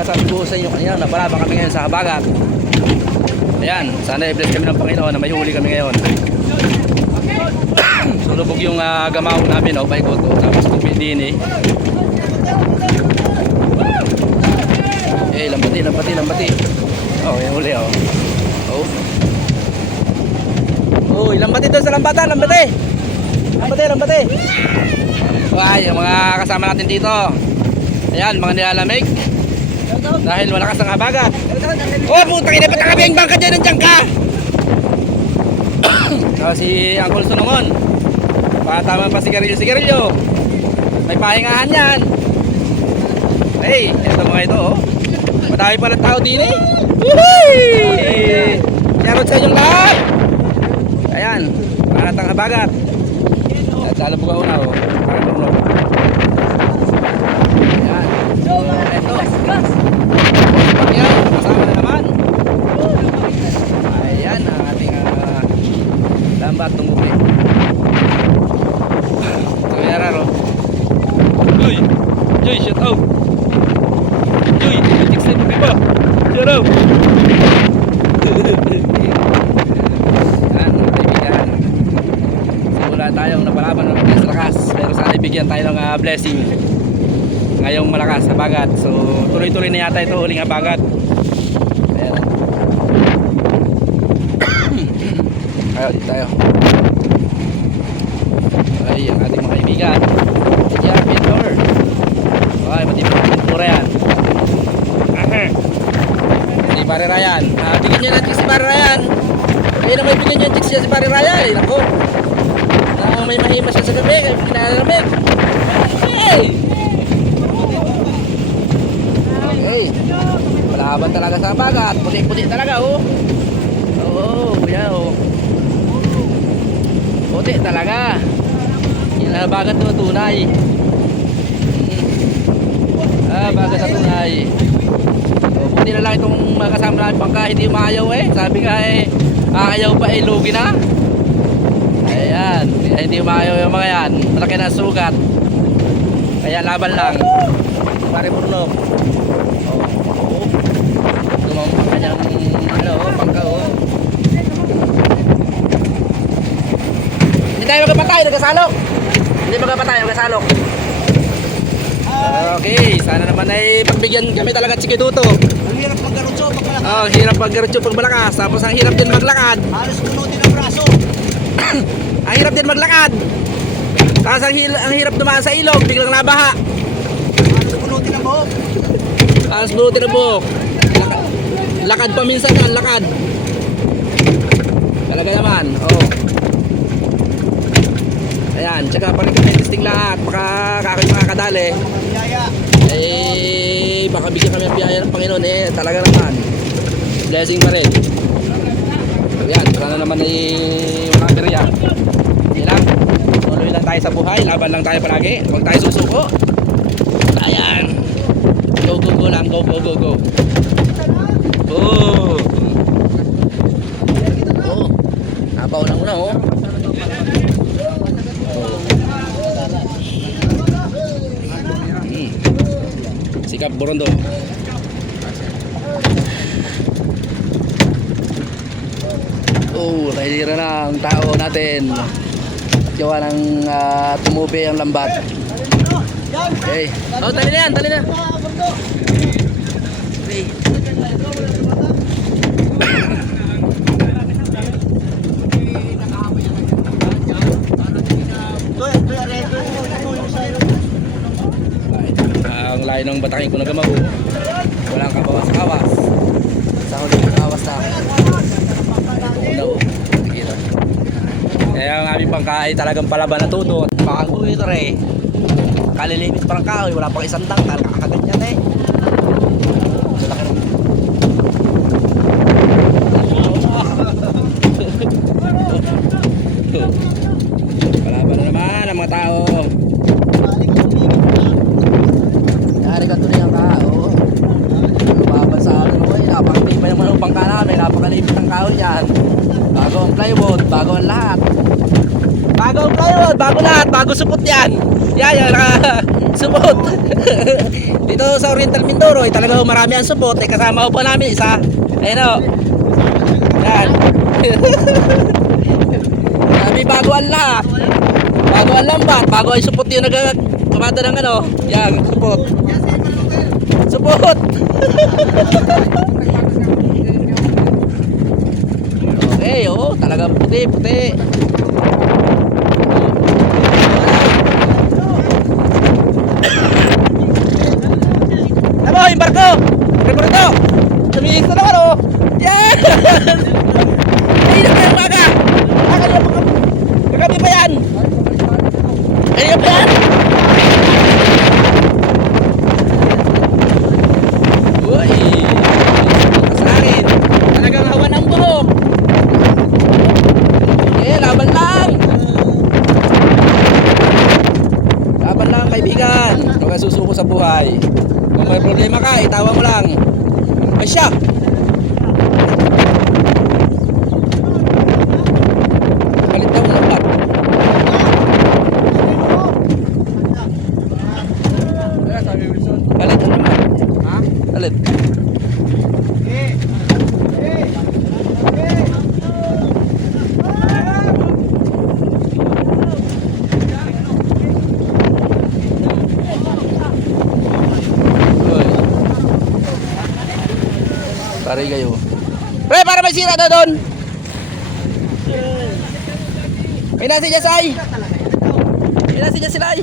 sinasabi ko sa inyo kanina, napalabang kami ngayon sa habagat. Ayan, sana i-bless kami ng Panginoon na may huli kami ngayon. so lubog yung uh, gamaw namin, oh, by God, oh, tapos tubig din eh. Eh, lambati, lambati, lambati. Oh, yung huli, oh. Oh. Oh, lambati doon sa lambatan, lambati. Lambati, lambati. Ay, yung mga kasama natin dito. Ayan, mga nilalamig. Dahil malakas ang habagat. Oh, putang ina, ba't kami ang bangka dyan? Nandiyan ka! so, si Uncle Sunungon. Patama pa sigarilyo-sigarilyo. May pahingahan yan. Hey, eto mga ito, oh. Madami pala tao din eh. Woohoo! Shoutout sa inyong lahat. Ayan, panat ang habagat. At lalo po ka una, oh. Parang lumlok. Ayan. Eto. Ayan, kasama na. Ayan ang ating uh, lambat tumubi. So, yan raro. Joy! Joy, shout out! Joy, titik sa tubig ba? Shout out! Yan, mga kaibigan. Simula tayong napalaban ng lakas. Pero sana ibigyan tayo ng ah, blessing ngayong malakas sa bagat. So tuloy-tuloy na yata ito uling habagat. Ayan. Ayo dito tayo. Ay, ang ating mga kaibigan. Yeah, Pintor. Ay, matibay na pintura yan. Si Pare Ryan. Ah, bigyan niyo natin si Pare Ryan. Ayun na may bigyan chicks siya si Pare Ryan. Eh, nako. May mahima siya sa gabi. Kaya pinalamig. Hey! Okay. Malaban talaga sa bagat. Puti-puti talaga, oh. Oo, kuya, oh. Puti talaga. Yan ang bagat na tunay. Mm. Ah, bagat na tunay. So, puti na lang itong mga kasama namin pangka hindi maayaw eh. Sabi nga eh, ayaw pa eh, lugi na. Ayan, hindi maayaw yung mga yan. Malaki na sugat. Kaya laban lang. Pare Burnok. Oh. Oh. Tumawag pa kanyang ano, pangka oh. Hindi tayo magpapatay, nagkasalok. Hindi magpapatay, nagkasalok. Okay, sana naman ay pagbigyan kami talaga at Tuto. Ang hirap maggarutso pag malaki. Oh, hirap maggarutyo pag malakas, tapos ang hirap din maglakad. Halos punutin ang braso. Ang hirap din maglakad. Tapos ang, hil- ang hirap dumaan sa ilog, biglang nabaha. Halos punutin ang buhok. Tapos buti na buhok. Lakad, pa minsan yan, lakad. Talaga naman, oh. Ayan, tsaka pa testing lahat. Baka kakay mga kadali. Biyaya. Eh, baka bigyan kami ng biyaya ng Panginoon. Eh, talaga naman. Blessing pa rin. Ayan, sana naman eh, mga birya. Hindi lang. Tuloy lang tayo sa buhay. Laban lang tayo palagi. Huwag tayo susuko. Ayan. Go, go, go lang. Go, go, go, go. Oh. Oh. Nabaw lang muna, oh. Hmm. Sikap Borondo. Oh, nahihira na ang tao natin. Gawa ng uh, tumubi ang lambat. Okay. Oh, tali na yan, tali na. Layo ng batakin ko na gamago. Walang kabawas-kawas. Sa huli ng kawas na. Una oh. Sige Kaya ang aming pangkain talagang palaban na tuto. Pakagulo ito re. Kalilimit parang kahoy. Wala pang isang tangkal. Kakagat yan eh. Lalaki ng Palaban na naman ang mga tao. Yari ka tuloy ang tao. Lumaban sa akin mo eh. Napakatibay naman ang bangka namin. Napakalipit ang kahoy yan. Bago ang plywood. Bago ang lahat. Bago ang plywood. Bago lahat. Bago bago supot yan. Yan, yan, naka supot. Dito sa Oriental Mindoro, eh, talaga marami ang supot. Eh, kasama ko namin isa. Ayun o. Yan. Sabi bago ang lahat. Bago ang lambat, bago ay supot yung nagkamata ng ano. Yan, supot. Supot! okay, oo, talagang puti, puti. Ano yung barko? Barko nito! Tumingin ko naman oh! Yan! Ayun na yung baga! Baka na pag... Kagabi pa yan! Ayun pa yan! Uy! Sa akin! Talagang hawa ng buhok! Eh, laban lang! Laban lang kaibigan! Huwag kang susuko sa buhay. Kung may ka, itawa mo lang. Ay siya! Palit daw ng. Palit ng bag. Ha? Palit. Uy. Pare kayo. Pre, para may sira na doon. May nasi niya say. May nasi niya sila ay.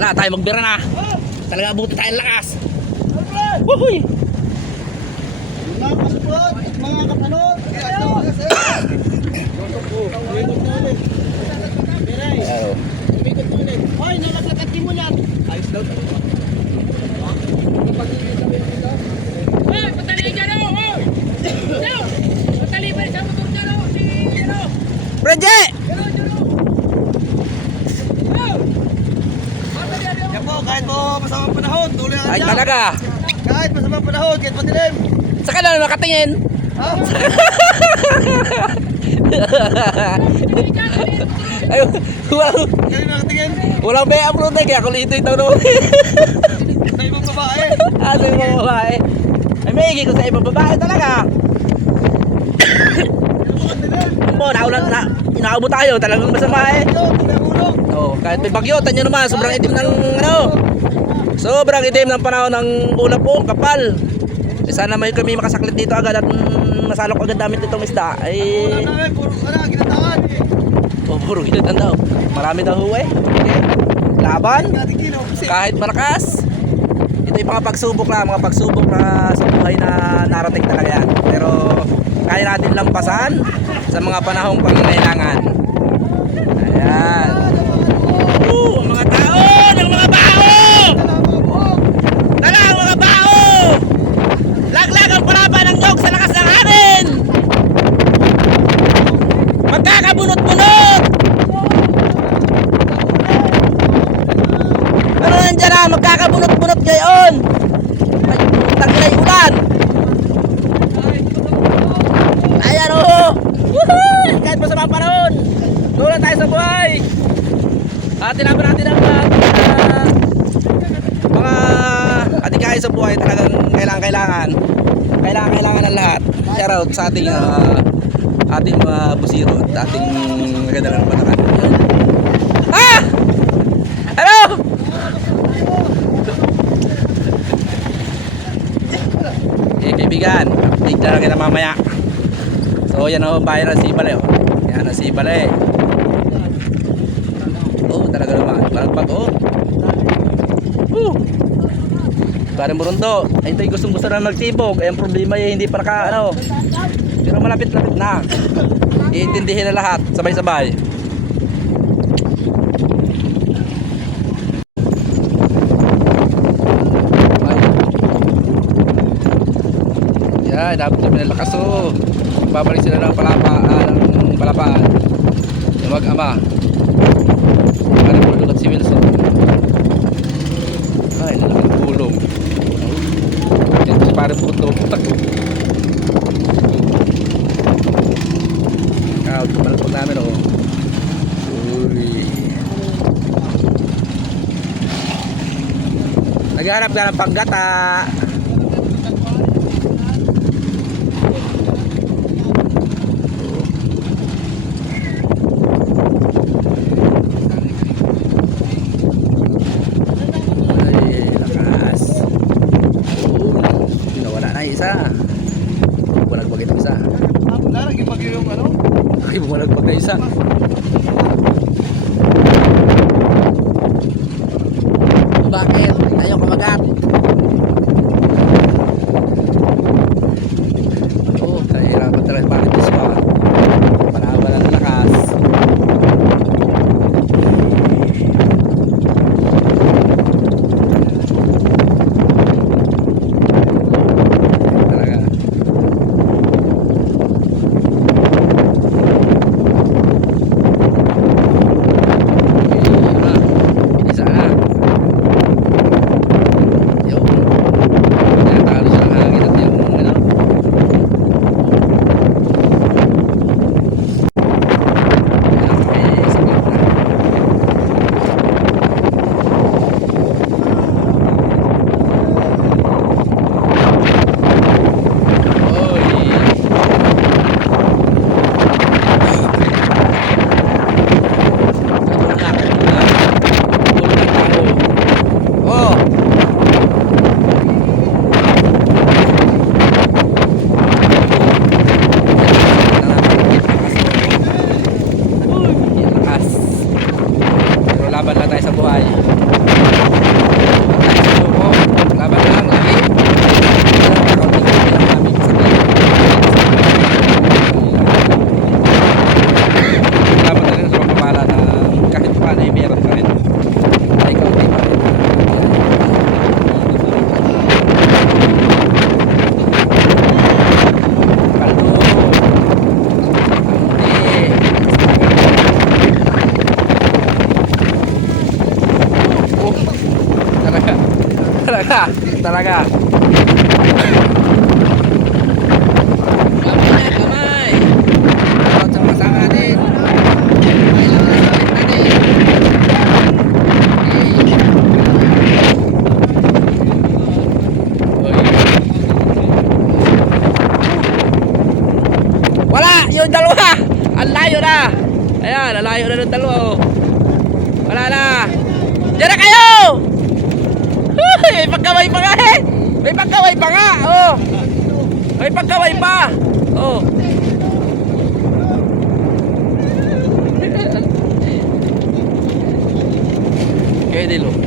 Wala tayo magbira na. Talaga abuti tayong lakas. Wuhuy! Mga kasupot, mga kapanot. Ayo. Hoy, nalaglagat mo yan. Ayos daw. Hoy, patali ka na, hoy! Yo! Patali pa sa motor niya, no? Si, ano? Proje! Ano, ano? Yo! Patali ka na, Yan po, kahit po masamang panahon, tuloy ang Ay dyan. Talaga. Kahit masamang panahon, kahit madilim. Sa kanila nakatingin. Ha? Ay, walang, Kaya nakatingin. walang may upload na kaya kulit ito no. Sa ibang babae. ah, sa ibang babae. Ay, may higit ko sa ibang babae talaga. Po, naulan na, inaabo tayo, talagang masama eh. Yo, tuloy ang ulo. Oh, kahit may bagyo, tanyo naman, sobrang itim ng ano. Sobrang itim ng panahon ng ulap po, kapal. Eh, sana may kami makasaklit dito agad at mm, masalok agad namin itong isda. Ay, puro ano, ginataan. oh, puro ginatan daw. Marami daw huwi. Okay. Laban, kahit malakas. Ito yung mga pagsubok lang, mga pagsubok na sa buhay na narating talaga yan. Pero kaya natin lampasan sa mga panahong pangangailangan. Ayan. Uh, ang mga tao! Ang mga bao! Tala ang mga bao! Laglag ang palaba ng nyog sa lakas ng hangin! Magkakabunot-bunot! Ano nandyan na? Magkakabunot-bunot ngayon! Ay, putang ina yung ulan! Ayan o! Woohoo! Kahit masama ang panahon! Tulan tayo sa buhay! At tinaban natin ang mga mga atikain sa buhay talagang kailangan kailangan kailangan kailangan ng lahat shout out sa ating ah, ating mga busiro at ating maganda ng patakan ah hello eh kaibigan update na lang kita mamaya so yan o bayan ng sibale o yan ang sibale oh talaga naman balagpag oh Woo! Parang Murundo. Ay, ito yung gustong gusto na magtibog. Ay, problema ay hindi pa naka, ano. Pero malapit-lapit na. Iintindihin na lahat. Sabay-sabay. Yan, dapat kami ng lakas oh. Babalik sila ng palapa, ah, ng palapaan. Yung mag-ama. Murundo at si Wilson. naghanap ka ng panggata olahraga Wala! Yung dalawa! Ang layo na! Ayan, ang. Oh. Wala na! Diyan ayo. pagkaway pa nga eh. May pagkaway pa nga. Oh. May pagkaway pa. Oh. Kaya dilo.